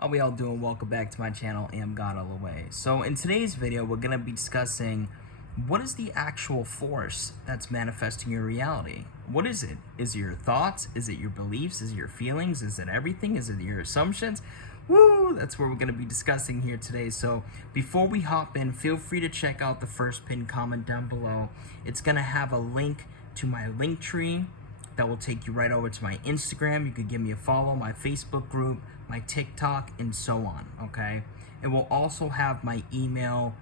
How we all doing? Welcome back to my channel, Am God All The Way. So in today's video, we're going to be discussing what is the actual force that's manifesting your reality. What is it? Is it your thoughts? Is it your beliefs? Is it your feelings? Is it everything? Is it your assumptions? Woo! That's what we're going to be discussing here today. So before we hop in, feel free to check out the first pinned comment down below. It's going to have a link to my link tree that will take you right over to my Instagram. You could give me a follow, my Facebook group, my TikTok, and so on, okay? It will also have my email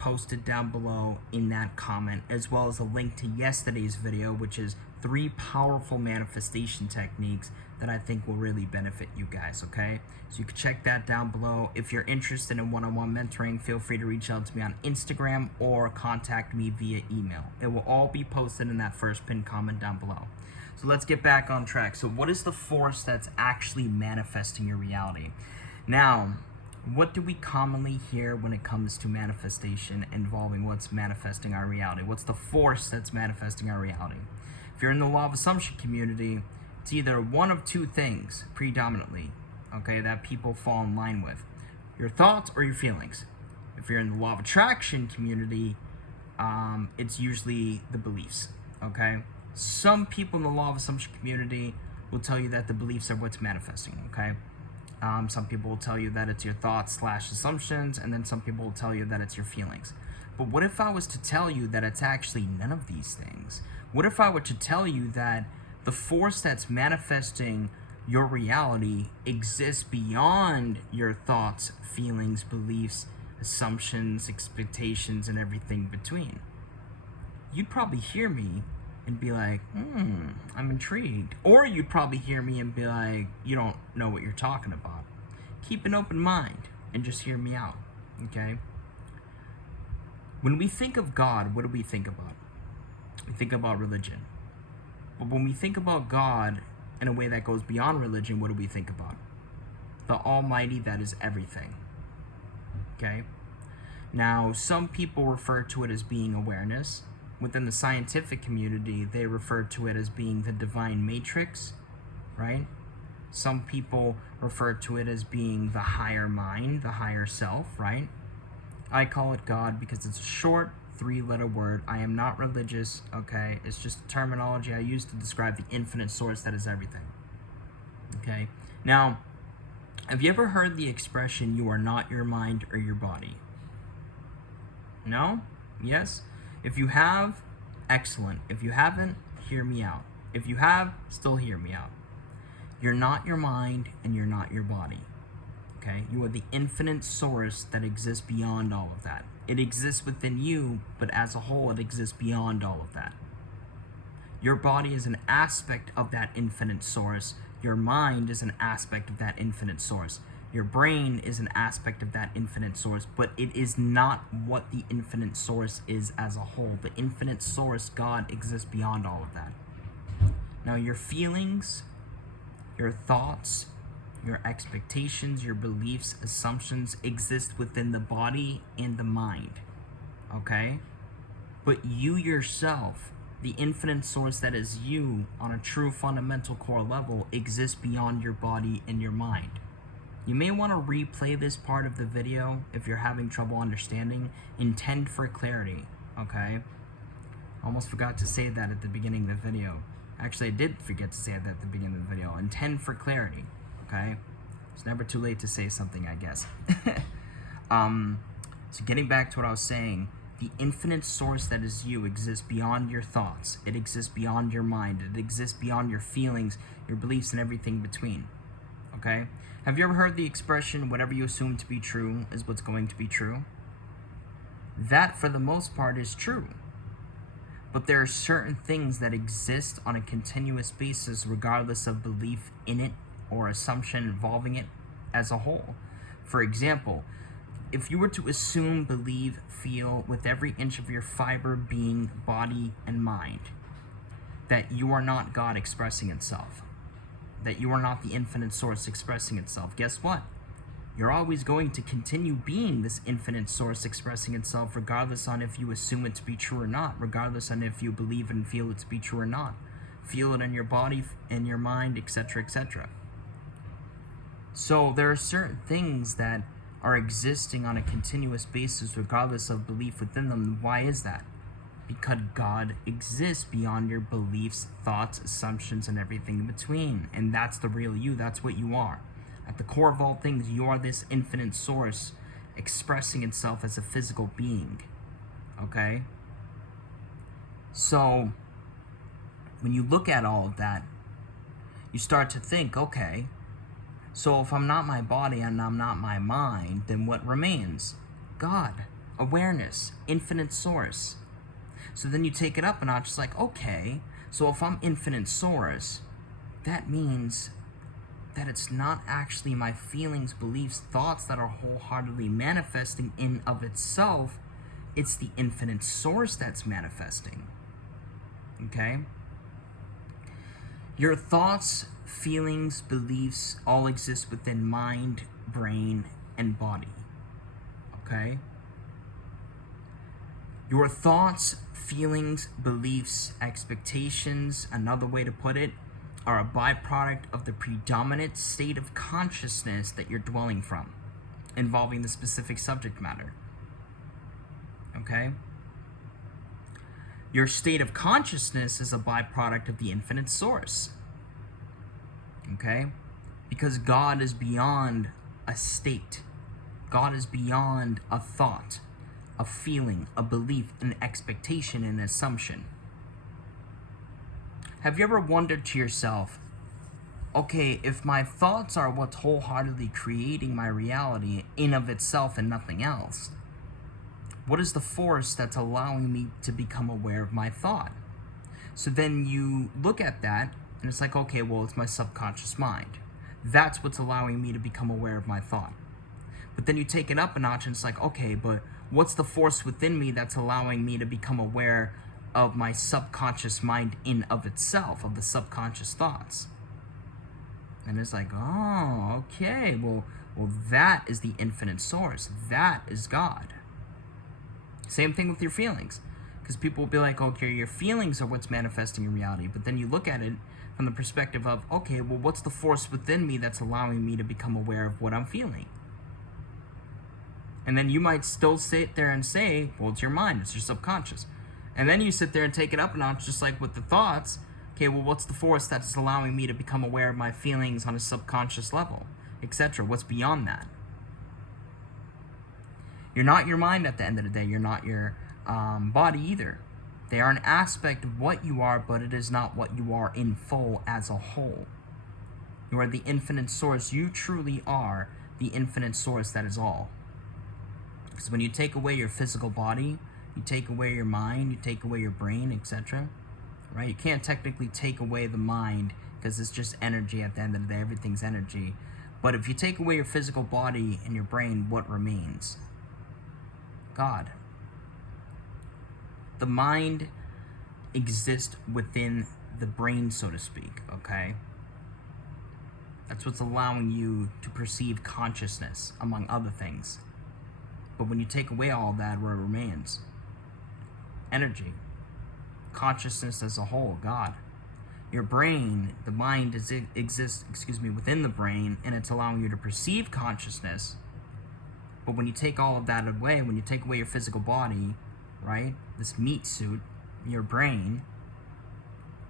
posted down below in that comment, as well as a link to yesterday's video, which is 3 powerful manifestation techniques that I think will really benefit you guys, okay? So you can check that down below. If you're interested in one-on-one mentoring, feel free to reach out to me on Instagram or contact me via email. It will all be posted in that first pinned comment down below. So let's get back on track. So what is the force that's actually manifesting your reality? Now, what do we commonly hear when it comes to manifestation involving what's manifesting our reality? What's the force that's manifesting our reality? If you're in the law of assumption community, it's either one of two things predominantly, okay, that people fall in line with. Your thoughts or your feelings. If you're in the law of attraction community, it's usually the beliefs, okay? Some people in the law of assumption community will tell you that the beliefs are what's manifesting, okay? Some people will tell you that it's your thoughts / assumptions, and then some people will tell you that it's your feelings. But what if I was to tell you that it's actually none of these things? What if I were to tell you that the force that's manifesting your reality exists beyond your thoughts, feelings, beliefs, assumptions, expectations, and everything between? You'd probably hear me and be like, I'm intrigued. Or you'd probably hear me and be like, you don't know what you're talking about. Keep an open mind and just hear me out, okay? When we think of God, what do we think about? We think about religion. But when we think about God in a way that goes beyond religion, what do we think about? The Almighty that is everything, okay? Now, some people refer to it as being awareness. Within the scientific community, they refer to it as being the divine matrix, right? Some people refer to it as being the higher mind, the higher self, right? I call it God because it's a short 3-letter word. I am not religious, okay? It's just terminology I use to describe the infinite source that is everything, okay? Now, have you ever heard the expression, you are not your mind or your body? No? Yes? If you have, excellent. If you haven't, hear me out. If you have, still hear me out. You're not your mind and you're not your body. Okay? You are the infinite source that exists beyond all of that. It exists within you, but as a whole, it exists beyond all of that. Your body is an aspect of that infinite source. Your mind is an aspect of that infinite source. Your brain is an aspect of that infinite source, but it is not what the infinite source is as a whole. The infinite source, God, exists beyond all of that. Now, your feelings, your thoughts, your expectations, your beliefs, assumptions exist within the body and the mind, okay? But you yourself, the infinite source that is you on a true fundamental core level, exists beyond your body and your mind. You may want to replay this part of the video if you're having trouble understanding. Intend for clarity, okay? Almost forgot to say that at the beginning of the video. Actually, I did forget to say that at the beginning of the video. Intend for clarity, okay? It's never too late to say something, I guess. So getting back to what I was saying, the infinite source that is you exists beyond your thoughts. It exists beyond your mind. It exists beyond your feelings, your beliefs, and everything between, okay? Have you ever heard the expression, whatever you assume to be true is what's going to be true? That, for the most part, is true. But there are certain things that exist on a continuous basis regardless of belief in it or assumption involving it as a whole. For example, if you were to assume, believe, feel with every inch of your fiber, being, body, and mind that you are not God expressing itself, that you are not the infinite source expressing itself, guess what? You're always going to continue being this infinite source expressing itself regardless on if you assume it to be true or not, regardless on if you believe and feel it to be true or not. Feel it in your body, in your mind, etc., etc. So there are certain things that are existing on a continuous basis regardless of belief within them. Why is that? Because God exists beyond your beliefs, thoughts, assumptions, and everything in between. And that's the real you. That's what you are. At the core of all things, you are this infinite source expressing itself as a physical being. Okay? So, when you look at all of that, you start to think, okay, so if I'm not my body and I'm not my mind, then what remains? God, awareness, infinite source. So then you take it up a notch, it's like, okay, so if I'm infinite source, that means that it's not actually my feelings, beliefs, thoughts that are wholeheartedly manifesting in of itself. It's the infinite source that's manifesting. Okay? Your thoughts, feelings, beliefs all exist within mind, brain, and body. Okay? Your thoughts, feelings, beliefs, expectations, another way to put it, are a byproduct of the predominant state of consciousness that you're dwelling from, involving the specific subject matter. Okay? Your state of consciousness is a byproduct of the infinite source. Okay? Because God is beyond a state. God is beyond a thought, a feeling, a belief, an expectation, an assumption. Have you ever wondered to yourself, okay, if my thoughts are what's wholeheartedly creating my reality in of itself and nothing else, what is the force that's allowing me to become aware of my thought? So then you look at that, and it's like, okay, well, it's my subconscious mind. That's what's allowing me to become aware of my thought. But then you take it up a notch, and it's like, okay, but what's the force within me that's allowing me to become aware of my subconscious mind in of itself, of the subconscious thoughts? And it's like, oh, okay, well, that is the infinite source. That is God. Same thing with your feelings. Because people will be like, okay, your feelings are what's manifesting your reality. But then you look at it from the perspective of, okay, well, what's the force within me that's allowing me to become aware of what I'm feeling? And then you might still sit there and say, well, it's your mind, it's your subconscious. And then you sit there and take it up a notch, just like with the thoughts. Okay, well, what's the force that's allowing me to become aware of my feelings on a subconscious level, etc.? What's beyond that? You're not your mind at the end of the day. You're not your body either. They are an aspect of what you are, but it is not what you are in full as a whole. You are the infinite source. You truly are the infinite source that is all. Because when you take away your physical body, you take away your mind, you take away your brain, etc. Right? You can't technically take away the mind because it's just energy at the end of the day. Everything's energy. But if you take away your physical body and your brain, what remains? God. The mind exists within the brain, so to speak, okay? That's what's allowing you to perceive consciousness, among other things. But when you take away all that, what remains? Energy. Consciousness as a whole, God. Your brain, the mind exists within the brain, and it's allowing you to perceive consciousness. But when you take all of that away, when you take away your physical body, right, this meat suit, your brain,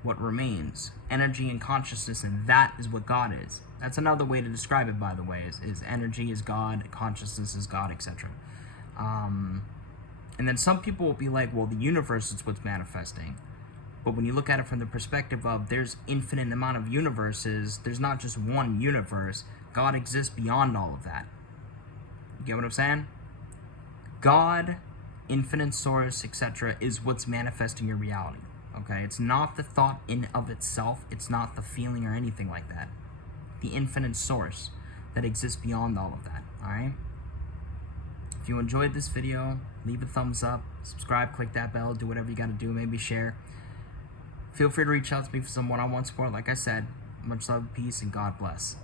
what remains? Energy and consciousness, and that is what God is. That's another way to describe it, by the way, is energy is God, consciousness is God, etc. And then some people will be like, well, the universe is what's manifesting. But when you look at it from the perspective of there's infinite amount of universes, there's not just one universe. God exists beyond all of that. You get what I'm saying? God, infinite source, etc., is what's manifesting your reality. Okay? It's not the thought in of itself. It's not the feeling or anything like that. The infinite source that exists beyond all of that. Alright? If you enjoyed this video, leave a thumbs up, subscribe, click that bell, do whatever you gotta do, maybe share. Feel free to reach out to me for some one-on-one support. Like I said, much love, peace, and God bless.